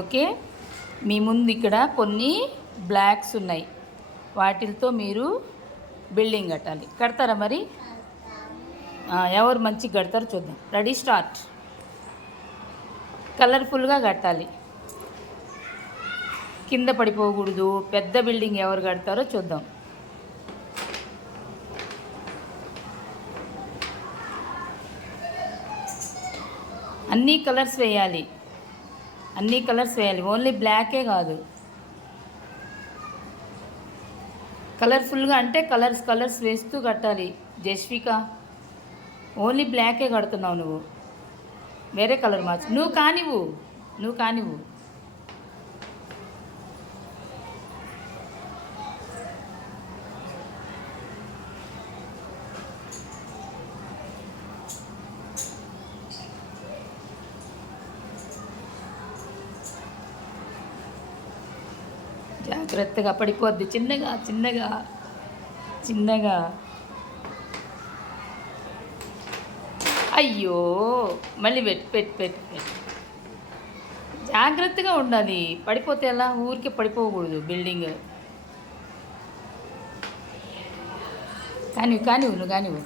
Okay. మీ ముందు ఇక్కడ కొన్ని బ్లాక్స్ ఉన్నాయి, వాటితో మీరు బిల్డింగ్ కట్టాలి. కడతారా మరి? ఎవరు మంచిగా కడతారో చూద్దాం. Ready, start. కలర్ఫుల్గా కట్టాలి, కింద పడిపోకూడదు. పెద్ద బిల్డింగ్ ఎవరు కడతారో చూద్దాం. అన్నీ కలర్స్ వేయాలి, అన్నీ కలర్స్ వేయాలి, ఓన్లీ బ్లాకే కాదు. కలర్ఫుల్గా అంటే కలర్స్ వేస్తూ కట్టాలి. జస్విక, ఓన్లీ బ్లాకే కడుతున్నావు నువ్వు, వేరే కలర్ మార్చు. నువ్వు కానివ్వు. జాగ్రత్తగా పడిపోద్ది. చిన్నగా. అయ్యో, మళ్ళీ పెట్టు. జాగ్రత్తగా ఉండాలి, పడిపోతే ఎలా? ఊరికే పడిపోకూడదు బిల్డింగ్. కానివ్వు.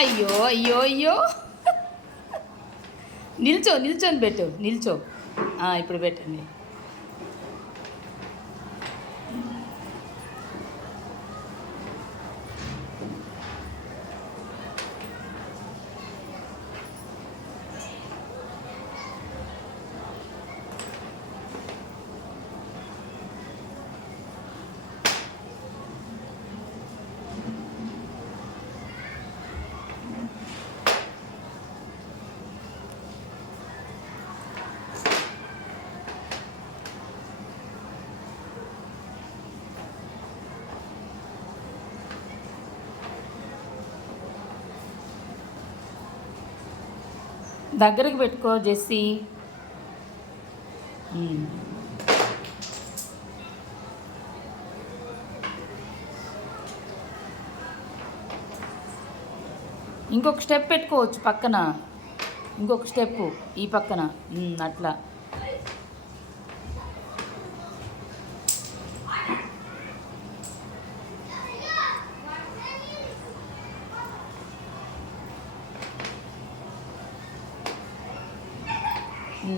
అయ్యో. నిల్చొని పెట్టు. ఇప్పుడు పెట్టండి. దగ్గరికి పెట్టుకో జెస్సీ. ఇంకొక స్టెప్ పెట్టుకోవచ్చు పక్కన, ఇంకొక స్టెప్ ఈ పక్కన, అట్లా.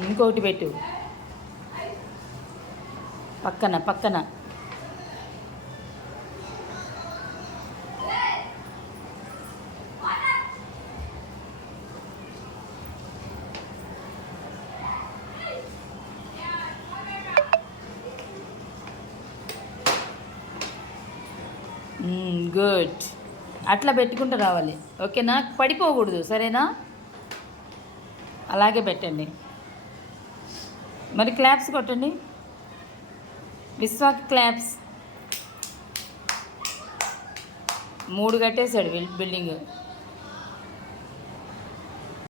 ఇంకొకటి పెట్టు పక్కన. గుడ్. అట్లా పెట్టుకుంటూ రావాలి, ఓకేనా? పడిపోకూడదు, సరేనా? అలాగే పెట్టండి. మరి క్లాప్స్ కొట్టండి, విశ్వాకి క్లాప్స్. 3 కట్టేశాడు బిల్డింగ్.